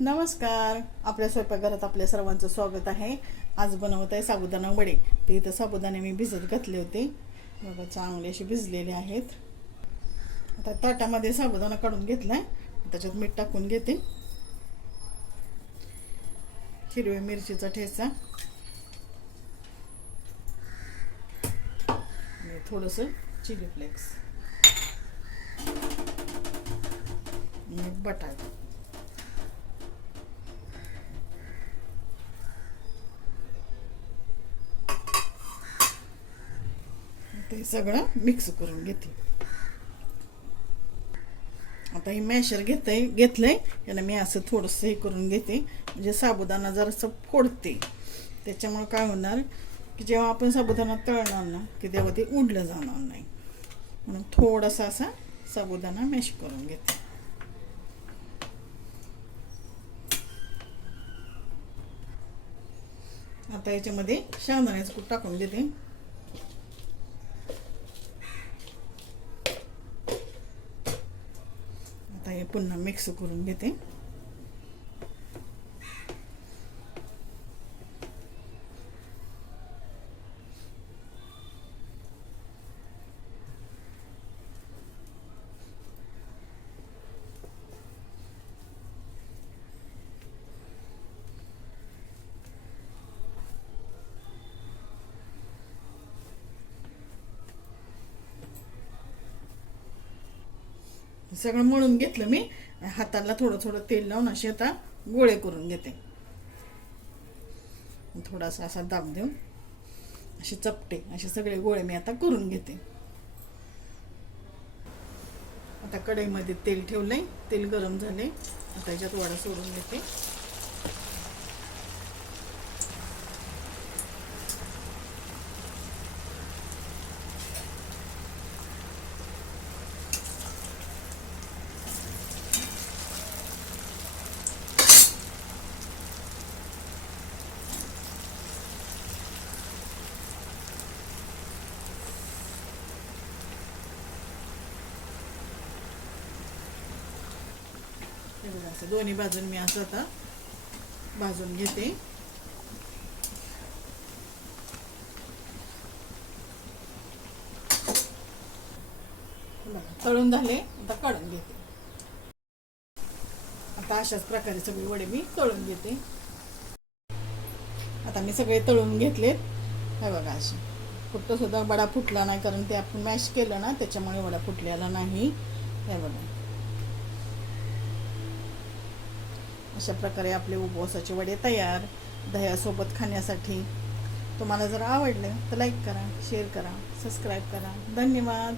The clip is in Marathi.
नमस्कार. आपल्या स्वयंपाकघरात आपल्या सर्वांचं स्वागत आहे. आज बनवत आहे साबुदाणा वडे. ते इथं साबुदाणे मी भिजत घातले होते. बघा चांगले असे भिजलेले आहेत. आता ताटामध्ये साबुदाणा काढून घेतला आहे त्याच्यात मीठ टाकून घेते. हिरव्या मिरचीचा ठेचा. आणि थोडंसं चिली फ्लेक्स. बटाट बटाटा. ते सगळं मिक्स करून घेते. आता हे मॅशर घेतंय घेतलंय. याला मी असं थोडंसं हे करून घेते. म्हणजे साबुदाणा जरासं फोडते. त्याच्यामुळे काय होणार की जेव्हा आपण साबुदाणा तळणार ना की तेव्हा ते उडलं जाणार नाही. म्हणून थोडासा असा साबुदाणा मॅश करून घेते. आता याच्यामध्ये शेंगदाण्याचं कूट टाकून देते. आता हे पुन्हा मिक्स करून घेते. सगळं मळून घेतलं मी. हाताला थोडं थोडं तेल लावून असे आता गोळे करून घेते. थोडासा असा दाब देऊन असे चपटे असे सगळे गोळे मी आता करून घेते. आता कढईमध्ये तेल ठेवलंय. तेल गरम झाले आता याच्यात वडा सोडून घेते हे बघा असं. दोन्ही बाजून मी असं आता भाजून घेते. तळून झाले आता काढून घेते. आता अशाच प्रकारे सगळे वडे मी तळून घेते. आता मी सगळे तळून घेतलेत. हे बघा असे फक्त सुद्धा वडा फुटला नाही कारण ते आपण मॅश केलं ना त्याच्यामुळे वडा फुटलेला नाही. हे बघा. अशा प्रकारे आपले उपवासाचे वडे तयार दह्यासोबत खाण्यासाठी. तुम्हाला जर आवडले तर लाईक करा शेअर करा सबस्क्राईब करा. धन्यवाद.